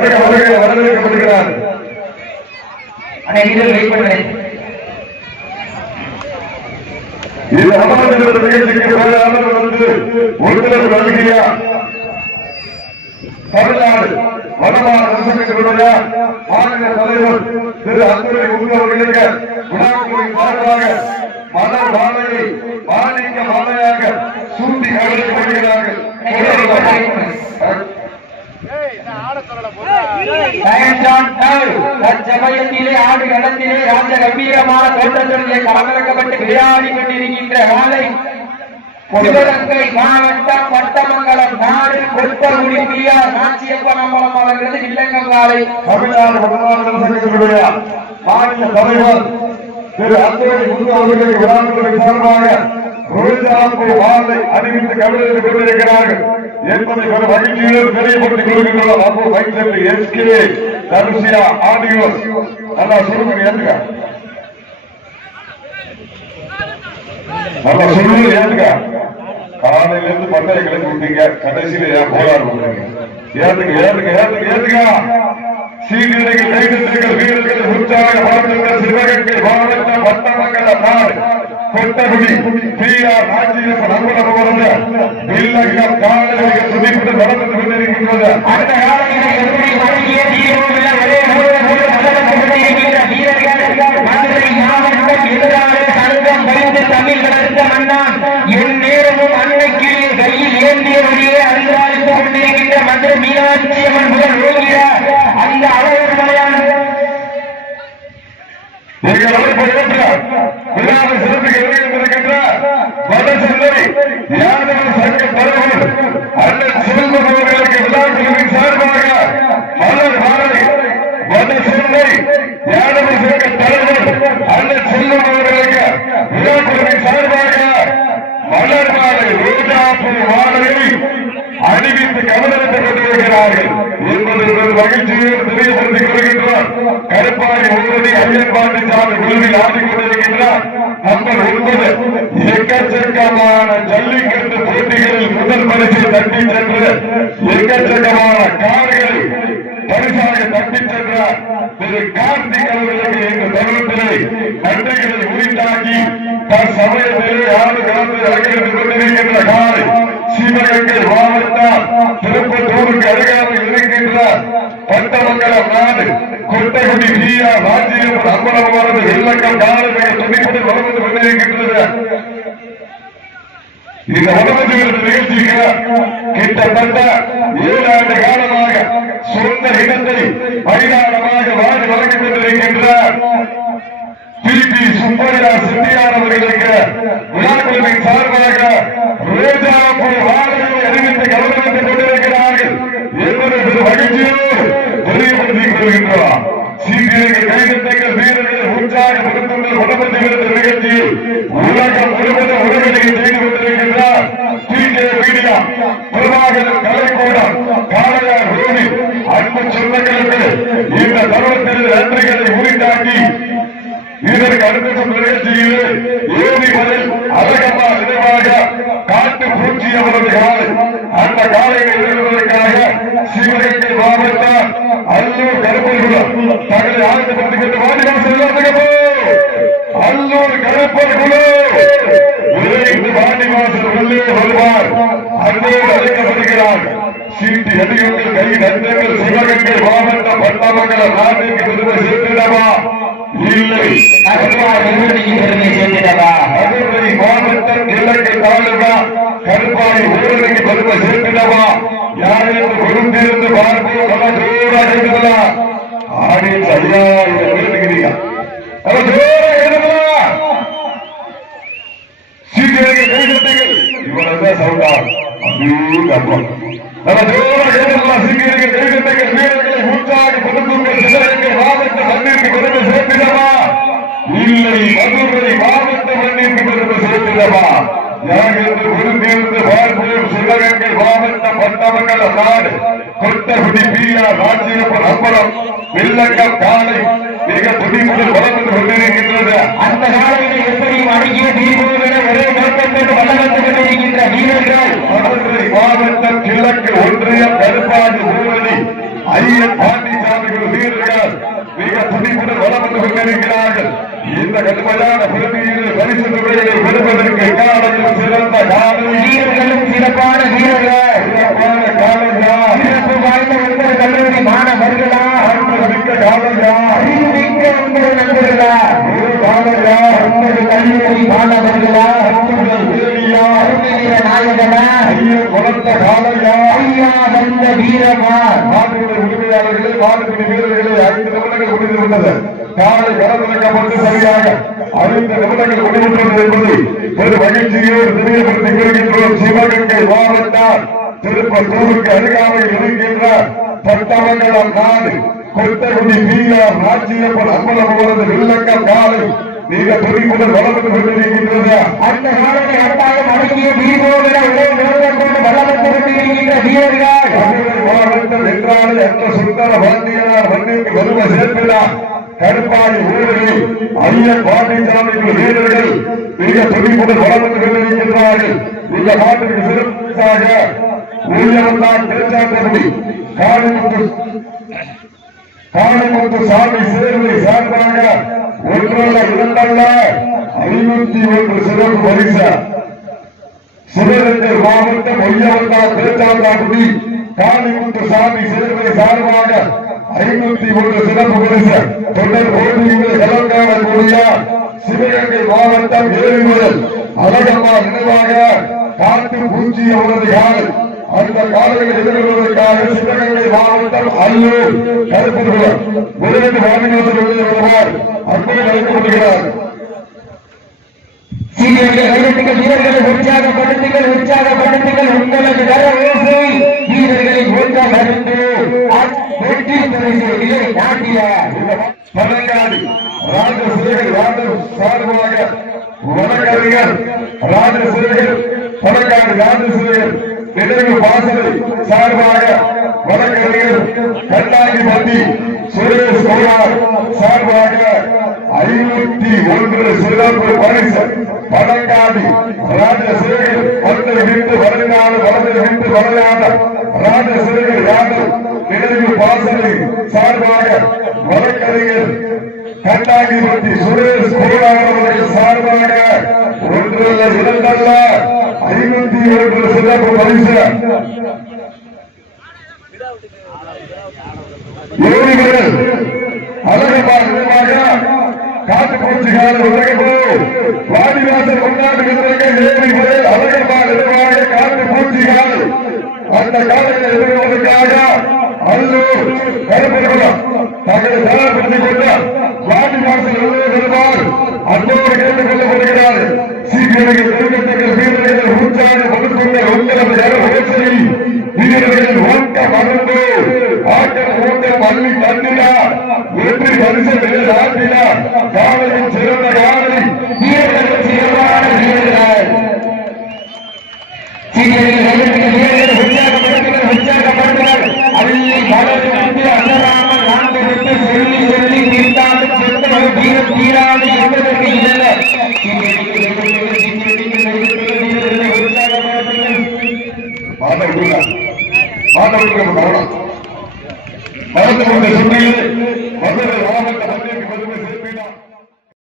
வரவேற்கப்படுகிறார். இது அமர்ந்த நிகழ்ச்சிக்கு வந்து ஒருத்தர் வருகையா தமிழ்நாடு வடமாநில அரசுடைய மாநில தலைவர் திரு அன்புரை உள்ளவர்களுக்கு விழாக்குழுவின் சார்பாக மலர் மாலையை மாணிக்க மாலையாக சூட்டி கவனிக்கப்படுகிறார்கள். சமயத்திலே ஆடு களத்திலே ராஜ கம்பீரமான தோற்றத்திலே களமிறக்கப்பட்டு விளையாடி கொண்டிருக்கின்ற காலை சிவகங்கை மாவட்டம் பட்டமங்கலம் நாடு கொட்டகுடி பிஆர் நாச்சியப்பனம்பலம் அவர்களது வில்லங்கங்காலை தமிழ்நாடு வடமாநில மாநில தலைவர் திரு அன்புரை உள்ளவர்களுக்கு விழாக்குழுவின் சார்பாக வாழை அறிவித்து கவனித்துக் கொண்டிருக்கிறார்கள் என்பதை ஒரு மகிழ்ச்சியுடன் தெரியப்பட்டுக் கொள்கின்றனர். அப்போ வைத்தது எஸ்கே தனுஷியா ஆடியோ நல்லா சொல்லுங்க ஏத்துக்க நல்லா சொல்லுங்க ஏத்துக்க காலையில இருந்து பட்டறை கிளம்பி விட்டீங்க கடைசியில ஏன் போராடு ஏத்துக்க ஏத்துக்க ஏத்துக்க ஏத்துக்க சீனியர்கள் கைதட்டுகள் வீரர்கள் உற்சாக பாடுங்கள். சிவகங்கை மாவட்டம் பட்டமங்கல நாடு கொட்டகுடி பிஆர் நாச்சியப்பன் அன்புடன் வருந்த வில்லங்கம் காலையாக துடிப்பு நடந்து கொண்டிருக்கின்றது. அந்த காலையில் எப்படி வழங்கிய தீர்வுள்ள ஒரே கொண்டிருக்கின்ற வீரர்கள் மதுரை மாவட்டம் எதிராக சங்கம் பறிந்து தமிழ் வளர்த்த மன்னான் என் நேரமும் அன்னைக்கிலே கையில் ஏந்தியபடியே அன்றாடித்துக் கொண்டிருக்கின்ற மதுரை மீனாட்சி அம்மன் முதல் ஓகிறார். அந்த அழகர் மலையான எங்கள் அமைப்பு விழாவை சிறப்பிக்க இருக்கின்ற வடசுந்தரி யாதவ சங்க தலைவர் அண்ணன் செல்வம் அவர்களுக்கு விழாக்குழுவின் சார்பாக மலர் மாலை வடசுந்தரி யாதவ சங்க தலைவர் அண்ணன் செல்வம் அவர்களுக்கு விழாக்குழுவின் சார்பாக மலர் மாலை ரோஜாப்பூ மாலையை அறிவித்து கவனித்துக் கொண்டிருக்கிறார்கள் என்பது மகிழ்ச்சியோடு தெரியப்படுத்திக் கொள்கின்றார். கருப்பாடி முழுவதி ஐயன்பாண்டி சாமி குழுவில் ஆடிக்கொண்டிருக்கின்றார். நம்பர் 9 எக்கச்சக்கமான ஜல்லிக்கட்டு போட்டிகளில் முதல் பரிசை தட்டி சென்று எக்கச்சக்கமான கார்களை பரிசாக தட்டி சென்றார் திரு கார்த்திக் அவர்களுக்கு இந்த தருணத்திலே நன்றிகளை உரித்தாக்கி தற்சமயத்திலே ஆடு களத்தில் அலங்கரித்துக் கொண்டிருக்கின்ற காலை சிவகங்கை மாவட்டம் திருப்பத்தூருக்கு அருகாமையில் இருக்கின்ற பட்டமங்கலம் நாடு கொட்டகுடி பிஆர் நாச்சியப்பன் அன்புடன் வருந்த வில்லங்கம் காலமாக துணிப்புடன் வளர்ந்து கொண்டிருக்கின்றது. இந்த உணவு நிகழ்ச்சிக்கு கிட்டத்தட்ட 7 ஆண்டு காலமாக சொந்த இடத்தை மைதானமாக வாடி வழங்கிக் கொண்டிருக்கின்றார். பி சுப்பையா செட்டியார் அவர்களுக்கு விழாக்குழுவின் சார்பாக ரோஜாப்பூ வாழையை அறிவித்து கவனித்துக் கொண்டிருக்கிறார்கள் என்பது மகிழ்ச்சியோடு தெரியப்படுத்திக் கொள்கின்றோம். சீக்கிரங்கள் கைதட்டங்கள் வீரர்கள் உற்சாகப்படுத்துங்கள் உடம்பு நிகழ்ச்சியில் உலகம் முழுவதும் உடனடியை செய்து கொண்டிருக்கின்றார். மீடியா பிரபாகரன் கலைக்கூடம் காளையார் ரோடி அன்பு சொந்தங்களுக்கு இந்த தருணத்தில் நன்றிகளை உரித்தாக்கி இதற்கு அடுத்த நிகழ்ச்சியில் ஏரிகளில் அழகம்மா நினைவாக காட்டு பூச்சி அவரது காலை அந்த காலையை எழுதுவதற்காக சிவகங்கை மாவட்டம் அல்லூர் கருப்பர்குளம் தங்களை ஆழ்த்தப்பட்டுக் கொண்டு வாடிவாசல் அல்லூர் கருப்பர்குளம் விரைந்து வாடிவாசல் உள்ளே வருவார். அன்போடு அழைக்கப்படுகிறார். சீட்டி எதிர்கள் கை நந்தங்கள் சிவகங்கை மாவட்டம் பட்டமங்கலம் நாட்டிற்கு பெருமை சேர்த்திடவா இல்லை பெருமை சேர்த்திடவா மதுரை மாவட்டம் இலங்கை தாலுகா கருப்பாடி ஊரடங்கு பெருமை சேர்த்திடவா யாரையும் பொருந்திருந்து பார்ப்போம். பல ஜோரா எழுதுகளா ஆடியன்ஸ் 5000 எழுதுகிறீங்க பல ஜோரா எழுதுகளா சீக்கிரம் கைதட்டுங்கள் இவ்வளவுதான் சவுண்டா அப்படியே கப்பம் பல ஜோரா எழுதுகளா சீக்கிரம் கைதட்டுங்கள் வீரர்களை உற்சாகப்படுத்துங்கள். சிவகங்கை மாவட்ட மண்ணிற்கு பெருமை சேர்த்திடவா இல்லை மதுரை மாவட்ட மண்ணிற்கு பெருமை சேர்த்திடவா யாருக்கு பொருந்திருந்து பார்ப்போம். சிவகங்கை மாவட்டம் பட்டமங்கல நாடு கொட்டகுடி பிஆர் நாச்சியப்பன் அம்பலம் வில்லங்கம் காலை மிக துடிப்புடன் வளர்ந்து கொண்டிருக்கின்றது. அந்த காலையில் எப்படி அடங்கிய தீர்வுகளை ஒரே நோக்கத்தோடு வளர்ந்து கொண்டிருக்கின்ற வீரர்கள் மதுரை மாவட்டம் கிழக்கு ஒன்றியம் கருப்பாடி ஊரடி ஐயன் பாண்டிசாமிகள் வீரர்கள் மிக துணிப்புடன் வளம் வந்து கொண்டிருக்கிறார்கள். இந்த கடுமையான போட்டியில் பரிசு தொகையை பெறுவதற்கு காலையில் சிறந்த காலை வீரர்களும் சிறப்பான வீரர்கள், சிறப்பான காலையா, சிறப்பு வாய்ந்த ஒன்பது கல்லூரி மாணவர்களா, மிக்க காலையா, அறிவுமிக்க ஒன்பது நண்பர்களா, ஒரு காலையா, 9 கல்லூரி மாணவர்களா, வீரனியா, அருமையிற நாயகனா, ஐயன் வளர்த்த காலையா, ஐயா வந்த வீரமா, நாட்டுடைய உரிமையாளர்களே, நாட்டுடைய வீரர்களே 5 நிமிடங்கள் முடிந்து விட்டது. காலை களமிறக்கப்பட்டு சரியாக 5 நிமிடங்கள் முடிவுற்றது என்பது ஒரு மகிழ்ச்சியோடு தெரியப்படுத்திக் கொள்கின்றோம். சிவகங்கை மாவட்டம் திருப்பத்தூருக்கு அருகாமையில் இருக்கின்ற பட்டமங்கலம் நாடு கொத்தகுடி வீரர் ராஜ்யப்பன் அம்பலமோனது வில்லங்கம் காலை மிக துணிப்புடன் வளர்ந்து கொண்டிருக்கின்றது. அந்த காலத்தை அட்டாயம் அடக்கிய வீரோடு ஒரே நோக்கம் கொண்டு வளர்ந்து கொண்டிருக்கின்ற வீரர்கள் மதுரை மாவட்டம் என்றாலே என்ற சுந்தர பாண்டியனார் மண்ணிற்கு வருவ சேர்ப்பினார். கருப்பாடி ஊழலில் ஐயன் பாண்டிசாமிகள் வீரர்கள் மிக துணிப்புடன் வளர்ந்து கொண்டிருக்கின்றார்கள். இந்த நாட்டிற்கு சிறப்பாக ஊழியர்தான் பேச்சாற்றபடி காளிமுத்து சாமி சேர்வை சார்பாக ஒன்றல்ல இரண்டல்ல 501 சிறப்பு பரிசு. சிவகங்கை மாவட்டம் ஒய்யவந்தார் பேச்சாந்தாக்குடி காளிமுத்து சாமி சேர்வை சார்பாக 501 சிறப்பு பரிசு. தொடர் போட்டியில் கலங்காடக்கூடிய சிவகங்கை மாவட்டம் ஏரிமுதல் அழகம்மா நினைவாக காட்டு பூச்சி அவரது கால் அந்த காலையில் எதிர்கொள்வதற்காக சிவகங்கை மாவட்டம் அல்லூர் கருப்பூர் முதலீட்டு வாங்கினத்தில் வருவார் அன்பை அழைக்கப்படுகிறார். வீரர்களை உற்சாகப்படுத்துங்கள் உங்களது கர ஓசை வீரர்களை ஊக்கமருந்து வெற்றி பரிசு நாட்டிய பழங்காடி ராஜசேகர் யாதவ் சார்பாக வழக்கறிஞர் ராஜசேகர் பழங்காடி ராஜசேகர் நினைவு பாசனை சார்பாக வழக்கறிஞர் கண்ணாடிபட்டி சுரேஷ் குமார் சார்பாக 501 சிறப்பு பரிசு. பழங்காடி ராஜசேகர் ஒன்றை விட்டு வரலாறு வளர்ந்து விட்டு வரலாறு ராஜசேகர் யாதவ் நினைவு பாசனை சார்பாக வழக்கறிஞர் கண்ணாடிபட்டி சுரேஷ் குமார் அவர்கள் சார்பாக ஒன்றல்ல இரண்டல்ல 501 சிறப்பு பரிசு. ஏரிகள் அழகமா நினைவாக காட்டுப்பூச்சிகால உலகமோ வாடிவாசல் கொண்டாடு ஏரிகள் அழகமா நினைவாக காட்டுப்பூச்சிகால் அந்த காலத்தில் எதிர்கொள்வதற்காக அல்லூர் கருப்பகுளம் தங்களை தயார்படுத்திக் கொண்ட வாடிவாசல் வருவார் அன்போடு கேட்டுக் கொள்ளப்படுகிறார். சீக்கிரங்கள் திருக்கத்தங்கள் வீரர்கள் உற்சாக பகுத்துள்ள உங்களது வீரர்கள் ஓட்ட மறந்து ஆட்டம் ஓட்டம் அள்ளி தந்தினார். வெற்றி பரிசு ஆற்றினார். காலையில் சிறந்த காலை வீரர்கள் சிறப்பான வீரர்கள் உற்சாகப்படுத்துங்கள் அள்ளி வளர்ந்து அசராமல் நான்கு விட்டு சொல்லி சொல்லி தீர்த்தாலும் சொந்தம் வீரம் தீராது என்பதற்கு இல்லை. மறந்து கொண்ட சொன்னையில் மதுரை மாவட்டம்